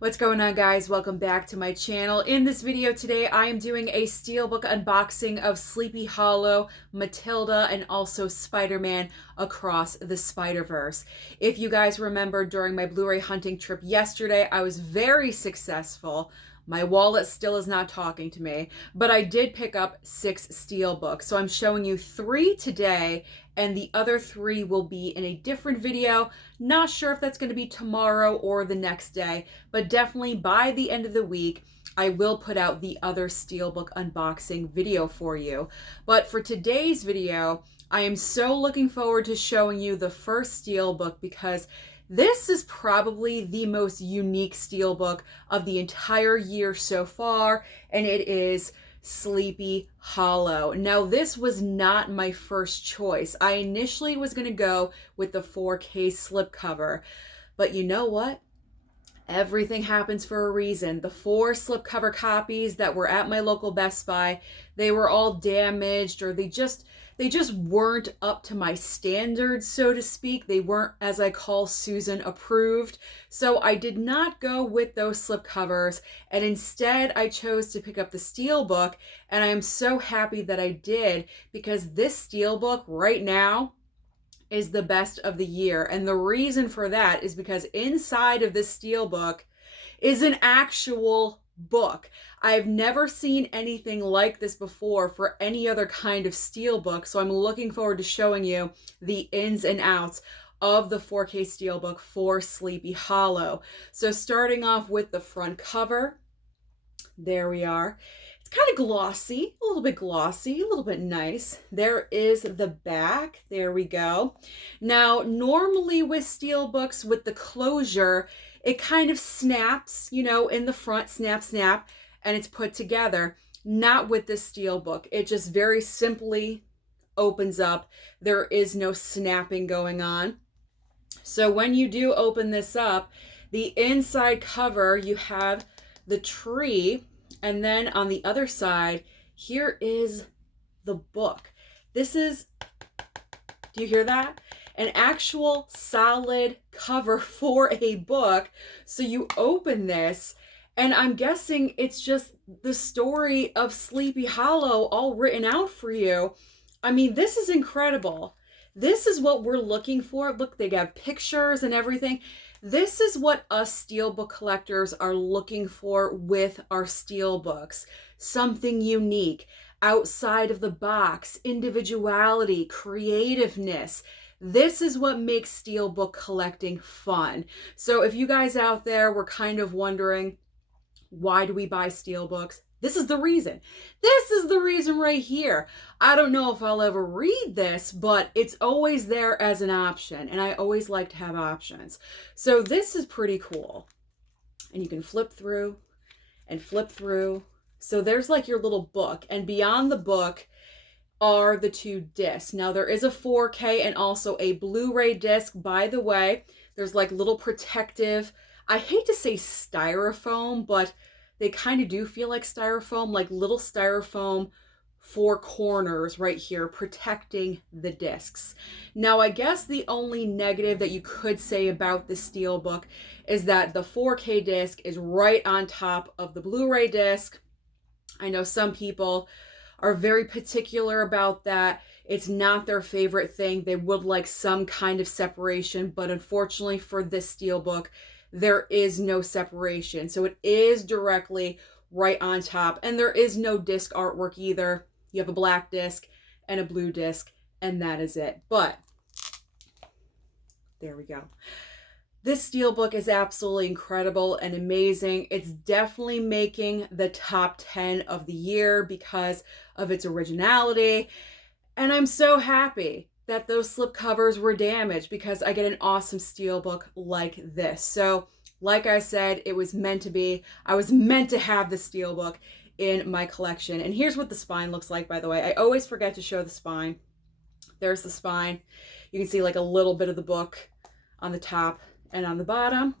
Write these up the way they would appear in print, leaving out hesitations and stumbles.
What's going on, guys? Welcome back to my channel. In this video today, I am doing a Steelbook unboxing of Sleepy Hollow, Matilda, and also Spider-Man Across the Spiderverse. If you guys remember, during my Blu-ray hunting trip yesterday, I was very successful. My wallet still is not talking to me, but I did pick up 6 Steelbooks. So I'm showing you 3 today, and the other 3 will be in a different video. Not sure if that's going to be tomorrow or the next day, but definitely by the end of the week, I will put out the other Steelbook unboxing video for you. But for today's video, I am so looking forward to showing you the first Steelbook because this is probably the most unique Steelbook of the entire year so far, and it is Sleepy Hollow. Now, this was not my first choice. I initially was going to go with the 4K slipcover, but you know what? Everything happens for a reason. The 4 slipcover copies that were at my local Best Buy, they were all damaged, or they just weren't up to my standards, so to speak. They weren't, as I call Susan, approved. So I did not go with those slipcovers, and instead I chose to pick up the Steelbook, and I am so happy that I did, because this Steelbook right now is the best of the year. And the reason for that is because inside of this Steelbook is an actual book. I've never seen anything like this before for any other kind of Steelbook, so I'm looking forward to showing you the ins and outs of the 4K Steelbook for Sleepy Hollow. So starting off with the front cover, there we are. It's kind of glossy, a little bit glossy, a little bit nice. There is the back, there we go. Now, normally with Steelbooks, with the closure, it kind of snaps, you know, in the front, snap, snap, and it's put together. Not with this Steelbook. It just very simply opens up. There is no snapping going on. So when you do open this up, the inside cover, you have the tree, and then on the other side, here is the book. This is, do you hear that? An actual solid cover for a book. So you open this, and I'm guessing it's just the story of Sleepy Hollow all written out for you. I mean, this is incredible. This is what we're looking for. Look, they have pictures and everything. This is what us Steelbook collectors are looking for with our Steelbooks. Something unique, outside of the box, individuality, creativeness. This is what makes Steelbook collecting fun. So if you guys out there were kind of wondering, why do we buy Steelbooks? This is the reason. This is the reason right here. I don't know if I'll ever read this, but it's always there as an option, and I always like to have options. So this is pretty cool. And you can flip through and flip through. So there's like your little book, and beyond the book are the 2 discs. Now there is a 4K and also a Blu-ray disc. By the way, there's like little protective, I hate to say styrofoam, but they kind of do feel like styrofoam, like little styrofoam 4 corners right here protecting the discs. Now, I guess the only negative that you could say about the Steelbook is that the 4K disc is right on top of the Blu-ray disc. I know some people are very particular about that. It's not their favorite thing. They would like some kind of separation, but unfortunately for this Steelbook, there is no separation. So it is directly right on top, and there is no disc artwork either. You have a black disc and a blue disc, and that is it. But there we go. This Steelbook is absolutely incredible and amazing. It's definitely making the top 10 of the year because of its originality. And I'm so happy that those slipcovers were damaged because I get an awesome Steelbook like this. So, like I said, it was meant to be. I was meant to have the Steelbook in my collection. And here's what the spine looks like, by the way. I always forget to show the spine. There's the spine. You can see like a little bit of the book on the top and on the bottom.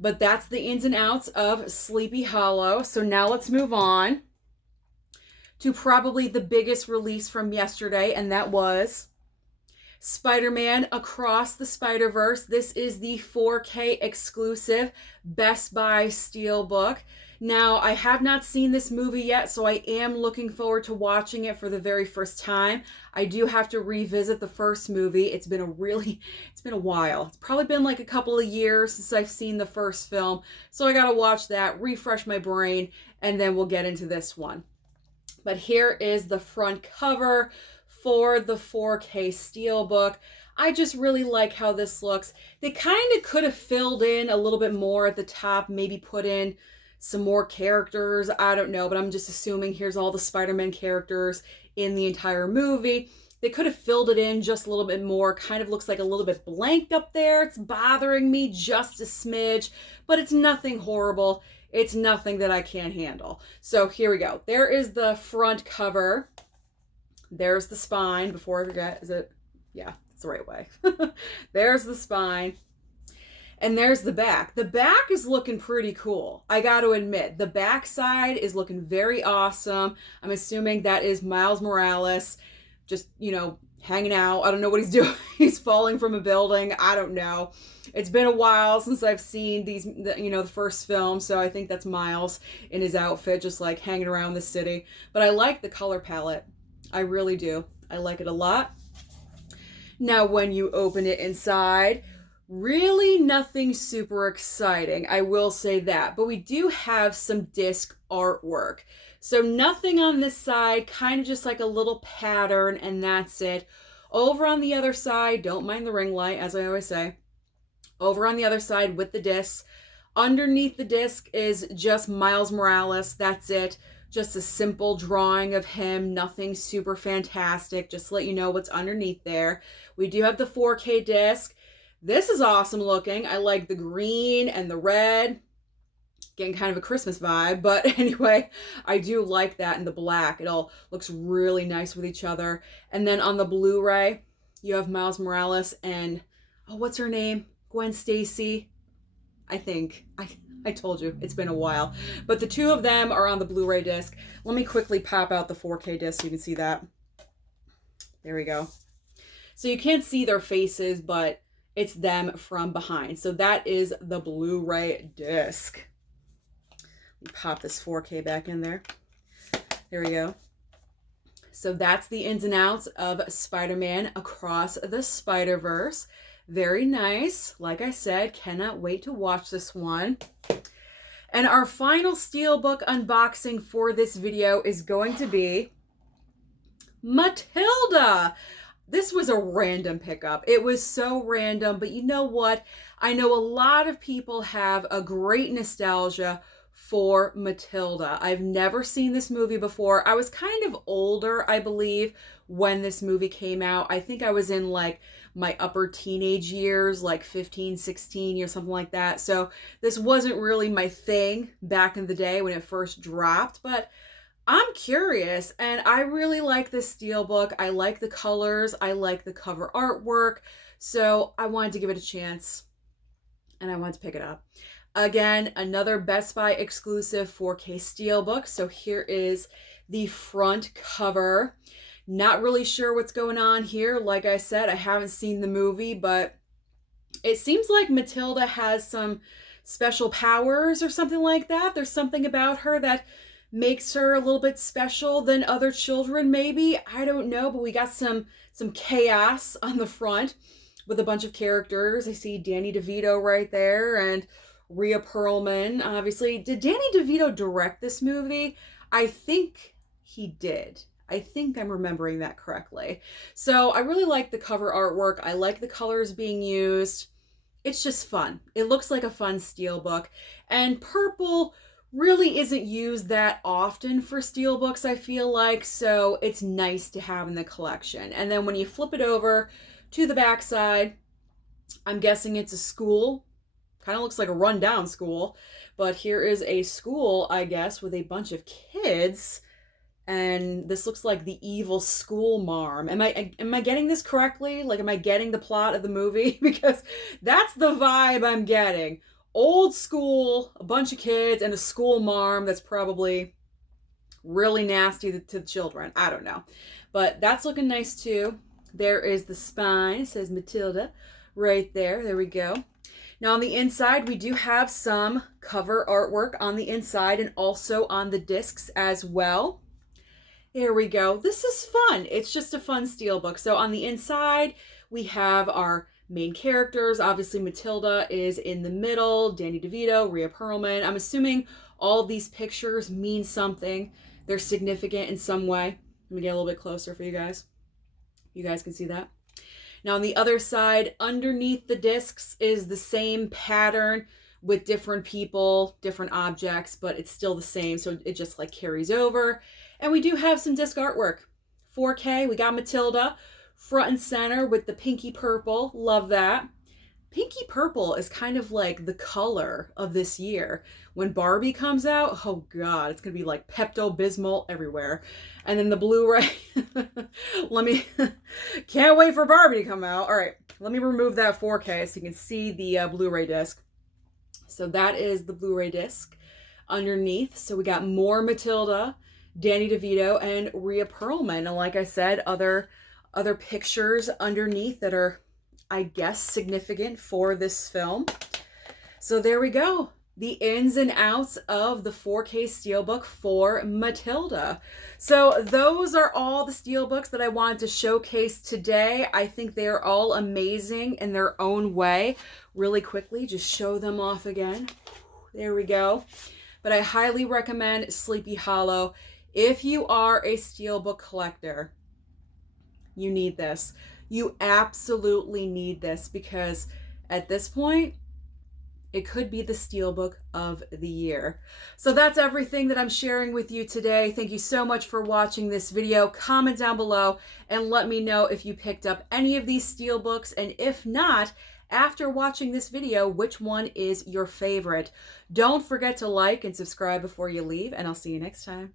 But that's the ins and outs of Sleepy Hollow. So now let's move on to probably the biggest release from yesterday, and that was Spider-Man Across the Spider-Verse. This is the 4K exclusive Best Buy Steelbook. Now, I have not seen this movie yet, so I am looking forward to watching it for the very first time. I do have to revisit the first movie. It's been a while. It's probably been like a couple of years since I've seen the first film, so I gotta watch that, refresh my brain, and then we'll get into this one. But here is the front cover for the 4K Steelbook. I just really like how this looks. They kind of could have filled in a little bit more at the top, maybe put in some more characters. I don't know, but I'm just assuming here's all the Spider-Man characters in the entire movie. They could have filled it in just a little bit more. Kind of looks like a little bit blank up there. It's bothering me just a smidge, but it's nothing horrible. It's nothing that I can't handle. So here we go. There is the front cover. There's the spine. Before I forget, is it? Yeah, it's the right way. There's the spine. And there's the back. The back is looking pretty cool. I got to admit, the back side is looking very awesome. I'm assuming that is Miles Morales just, hanging out. I don't know what he's doing. He's falling from a building. I don't know. It's been a while since I've seen the first film. So I think that's Miles in his outfit, just like hanging around the city. But I like the color palette. I really do. I like it a lot. Now, when you open it inside, really nothing super exciting, I will say that. But we do have some disc artwork. So nothing on this side, kind of just like a little pattern, and that's it. Over on the other side, don't mind the ring light, as I always say. Over on the other side with the disc. Underneath the disc is just Miles Morales, that's it. Just a simple drawing of him, nothing super fantastic, just to let you know what's underneath there. We do have the 4K disc. This is awesome looking. I like the green and the red. Getting kind of a Christmas vibe, but anyway, I do like that in the black. It all looks really nice with each other. And then on the Blu-ray, you have Miles Morales and, what's her name? Gwen Stacy, I think. I told you, it's been a while. But the two of them are on the Blu-ray disc. Let me quickly pop out the 4K disc so you can see that. There we go. So you can't see their faces, but it's them from behind. So that is the Blu-ray disc. Let me pop this 4K back in there. There we go. So that's the ins and outs of Spider-Man Across the Spider-Verse. Very nice. Like I said, cannot wait to watch this one. And our final Steelbook unboxing for this video is going to be Matilda. This was a random pickup. It was so random, but you know what? I know a lot of people have a great nostalgia for Matilda. I've never seen this movie before. I was kind of older, I believe, when this movie came out. I think I was in like my upper teenage years, like 15, 16 or something like that. So this wasn't really my thing back in the day when it first dropped, but I'm curious, and I really like this Steelbook. I like the colors. I like the cover artwork. So I wanted to give it a chance, and I wanted to pick it up. Again, another Best Buy exclusive 4K Steelbook. So here is the front cover. Not really sure what's going on here. Like I said, I haven't seen the movie, but it seems like Matilda has some special powers or something like that. There's something about her that makes her a little bit special than other children, maybe. I don't know, but we got some chaos on the front with a bunch of characters. I see Danny DeVito right there and Rhea Perlman, obviously. Did Danny DeVito direct this movie? I think he did. I think I'm remembering that correctly. So I really like the cover artwork. I like the colors being used. It's just fun. It looks like a fun Steelbook. And purple really isn't used that often for Steelbooks, I feel like. So it's nice to have in the collection. And then when you flip it over to the back side, I'm guessing it's a school. Kind of looks like a rundown school. But here is a school, I guess, with a bunch of kids. And this looks like the evil school marm. Am I getting this correctly? Like, am I getting the plot of the movie? Because that's the vibe I'm getting. Old school, a bunch of kids, and a school marm that's probably really nasty to the children. I don't know. But that's looking nice too. There is the spine. It says Matilda right there. There we go. Now on the inside, we do have some cover artwork on the inside and also on the discs as well. There we go. This is fun. It's just a fun steelbook. So on the inside, we have our main characters. Obviously, Matilda is in the middle. Danny DeVito, Rhea Perlman. I'm assuming all these pictures mean something. They're significant in some way. Let me get a little bit closer for you guys. You guys can see that. Now on the other side, underneath the discs is the same pattern with different people, different objects, but it's still the same. So it just like carries over. And we do have some disc artwork. 4K, we got Matilda front and center with the pinky purple. Love that. Pinky purple is kind of like the color of this year. When Barbie comes out, oh God, it's going to be like Pepto-Bismol everywhere. And then the Blu-ray. Can't wait for Barbie to come out. All right, let me remove that 4K so you can see the Blu-ray disc. So that is the Blu-ray disc underneath. So we got more Matilda, Danny DeVito, and Rhea Perlman. And like I said, other pictures underneath that are, I guess, significant for this film. So there we go. The ins and outs of the 4K Steelbook for Matilda. So those are all the Steelbooks that I wanted to showcase today. I think they are all amazing in their own way. Really quickly, just show them off again. There we go. But I highly recommend Sleepy Hollow. If you are a Steelbook collector, you need this. You absolutely need this because at this point, it could be the Steelbook of the year. So that's everything that I'm sharing with you today. Thank you so much for watching this video. Comment down below and let me know if you picked up any of these Steelbooks, and if not, after watching this video, which one is your favorite. Don't forget to like and subscribe before you leave, and I'll see you next time.